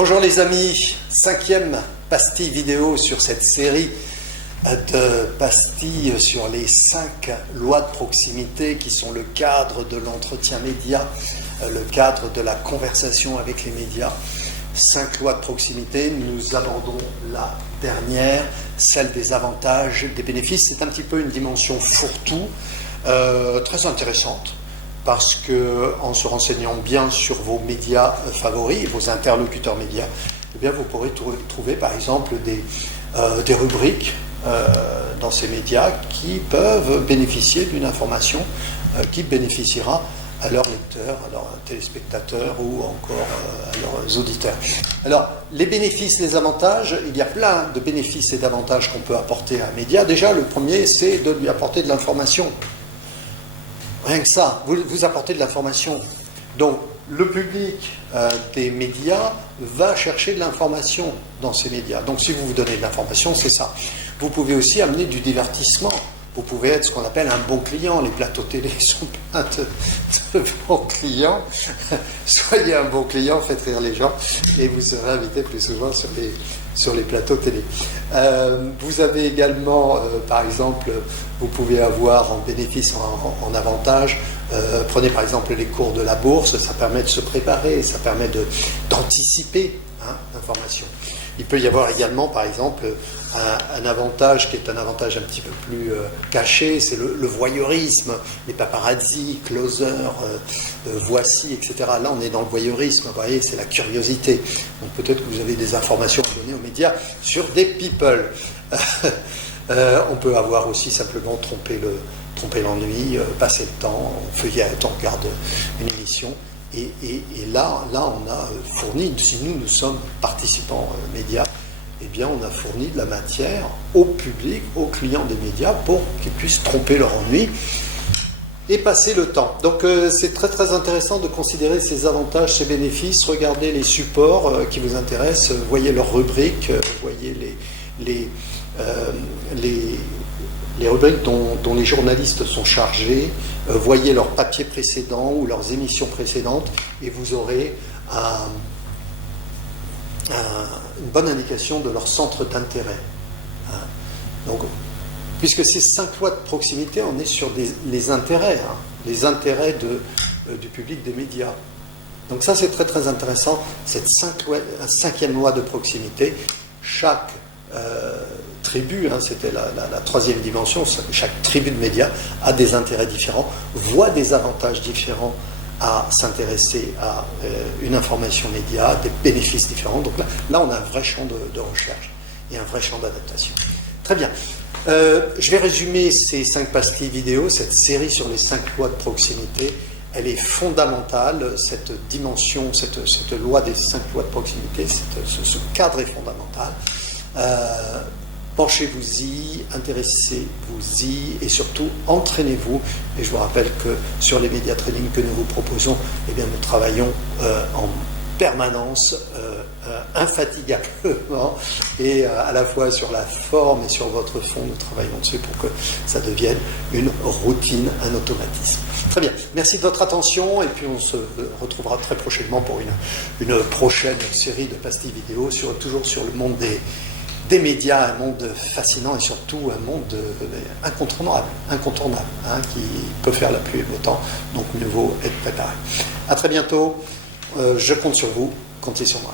Bonjour les amis, 5e pastille vidéo sur cette série de pastilles sur les 5 lois de proximité qui sont le cadre de l'entretien média, le cadre de la conversation avec les médias. 5 lois de proximité, nous abordons la dernière, celle des avantages, des bénéfices. C'est un petit peu une dimension fourre-tout, très intéressante. Parce qu'en se renseignant bien sur vos médias favoris, vos interlocuteurs médias, eh bien vous pourrez trouver par exemple des rubriques dans ces médias qui peuvent bénéficier d'une information qui bénéficiera à leurs lecteurs, à leurs téléspectateurs ou encore à leurs auditeurs. Alors, les bénéfices, les avantages, il y a plein de bénéfices et d'avantages qu'on peut apporter à un média. Déjà, le premier, c'est de lui apporter de l'information. Rien que ça, vous apportez de l'information. Donc, le public des médias va chercher de l'information dans ces médias. Donc, si vous vous donnez de l'information, c'est ça. Vous pouvez aussi amener du divertissement. Vous pouvez être ce qu'on appelle un bon client. Les plateaux télé sont pleins de bons clients. Soyez un bon client, faites rire les gens et vous serez invité plus souvent sur les plateaux télé. Vous avez également, par exemple, vous pouvez avoir en bénéfice, en avantage, prenez par exemple les cours de la bourse, ça permet de se préparer, ça permet d'anticiper l'information. Il peut y avoir également, par exemple, un avantage qui est un avantage un petit peu plus caché, c'est le voyeurisme, les paparazzi, closers, voici, etc. Là, on est dans le voyeurisme, vous voyez, c'est la curiosité. Donc peut-être que vous avez des informations à donner aux médias sur des people. On peut avoir aussi simplement tromper l'ennui, passer le temps, on feuillette, on regarde une émission. Et là, on a fourni, si nous sommes participants médias, eh bien, on a fourni de la matière au public, aux clients des médias, pour qu'ils puissent tromper leur ennui et passer le temps. Donc, c'est très très intéressant de considérer ces avantages, ces bénéfices. Regardez les supports qui vous intéressent, voyez leurs rubriques, voyez les rubriques dont les journalistes sont chargés, voyez leurs papiers précédents ou leurs émissions précédentes, et vous aurez une bonne indication de leur centre d'intérêt. Donc, puisque ces 5 lois de proximité, on est sur les intérêts, les intérêts du public des médias. Donc ça, c'est très très intéressant, cette 5e loi de proximité. Chaque tribu, c'était la 3e dimension, chaque tribu de médias a des intérêts différents, voit des avantages différents à s'intéresser à une information média, des bénéfices différents. Donc là on a un vrai champ de recherche et un vrai champ d'adaptation. Très bien. Je vais résumer ces 5 pastilles vidéo, cette série sur les 5 lois de proximité. Elle est fondamentale, cette dimension, cette loi des 5 lois de proximité, ce cadre est fondamental. Penchez-vous-y, intéressez-vous-y et surtout entraînez-vous. Et je vous rappelle que sur les média training que nous vous proposons, eh bien, nous travaillons en permanence, infatigablement, et à la fois sur la forme et sur votre fond, nous travaillons dessus pour que ça devienne une routine, un automatisme. Très bien, merci de votre attention et puis on se retrouvera très prochainement pour une prochaine série de pastilles vidéo, toujours sur le monde des médias, un monde fascinant et surtout un monde incontournable, qui peut faire la pluie et le beau temps, donc mieux vaut être préparé. À très bientôt, je compte sur vous, comptez sur moi.